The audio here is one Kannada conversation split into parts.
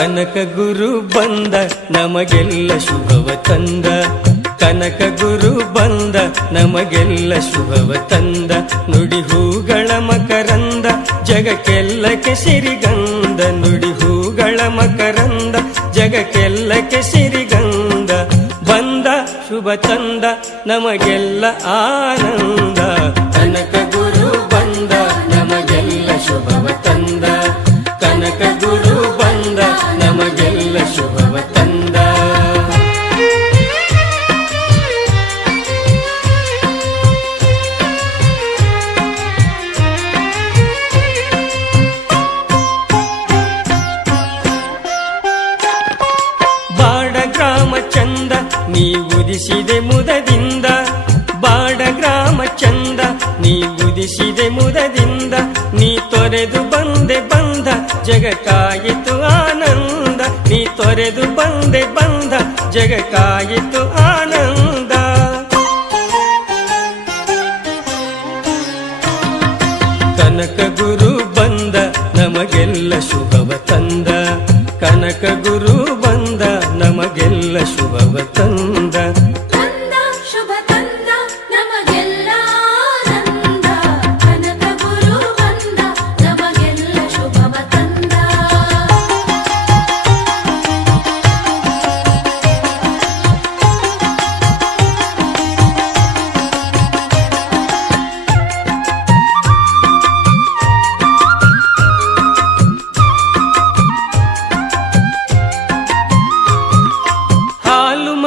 ಕನಕ ಗುರು ಬಂದ ನಮಗೆಲ್ಲ ಶುಭವ ತಂದ. ಕನಕ ಗುರು ಬಂದ ನಮಗೆಲ್ಲ ಶುಭವ ತಂದ. ನುಡಿ ಹೂಗಳ ಮಕರಂದ, ಜಗಕ್ಕೆಲ್ಲಕ್ಕೆ ಸಿರಿಗಂಧ ನುಡಿ ಹೂಗಳ ಮಕರಂದ, ಜಗಕ್ಕೆಲ್ಲಕ್ಕೆ ಸಿರಿಗಂಧ ಬಂದ, ಶುಭ ತಂದ, ನಮಗೆಲ್ಲ ಆನಂದ. ನೀ ಉದಿಸಿದೆ ಮುದದಿಂದ ಬಾಡ ಗ್ರಾಮ ಚಂದ. ನೀ ಉದಿಸಿದೆ ಮುದದಿಂದ ನೀ ತೊರೆದು ಬಂದೆ ಬಂದ ಜಗಕ್ಕಾಯಿತು ಆನಂದ. ನೀ ತೊರೆದು ಬಂದೆ ಬಂದ ಜಗಕ್ಕಾಯಿತು ಆನಂದ. ಕನಕ ಗುರು ಬಂದ ನಮಗೆಲ್ಲ ಶುಭವ ತಂದ. ಕನಕ ಗುರು ಬಂದ ನಮಗೆಲ್ಲ ಶುಭವ ತಂದ.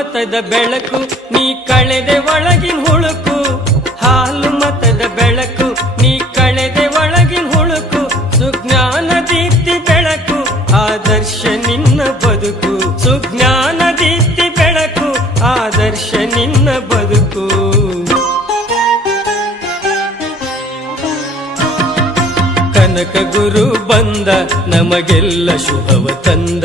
ಮತದ ಬೆಳಕು, ನೀ ಕಳೆದೆ ಒಳಗಿನ ಹುಳುಕು. ಹಾಲು ಮತದ ಬೆಳಕು, ನೀ ಕಳೆದೆ ಒಳಗಿನ ಹುಳುಕು. ಸುಜ್ಞಾನ ದೀಪ್ತಿ ಬೆಳಕು, ಆದರ್ಶ ನಿನ್ನ ಬದುಕು. ಸುಜ್ಞಾನ ದೀಪ್ತಿ ಬೆಳಕು, ಆದರ್ಶ ನಿನ್ನ ಬದುಕು. ಕನಕ ಗುರು ಬಂದ, ನಮಗೆಲ್ಲ ಶುಭವ ತಂದ.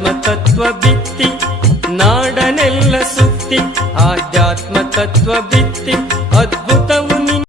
ಆಧ್ಯಾತ್ಮ ತತ್ವ ಬಿತ್ತಿ ನಾಡನೆಲ್ಲ ಸುತ್ತಿ ಆಧ್ಯಾತ್ಮ ತತ್ವ ಬಿತ್ತಿ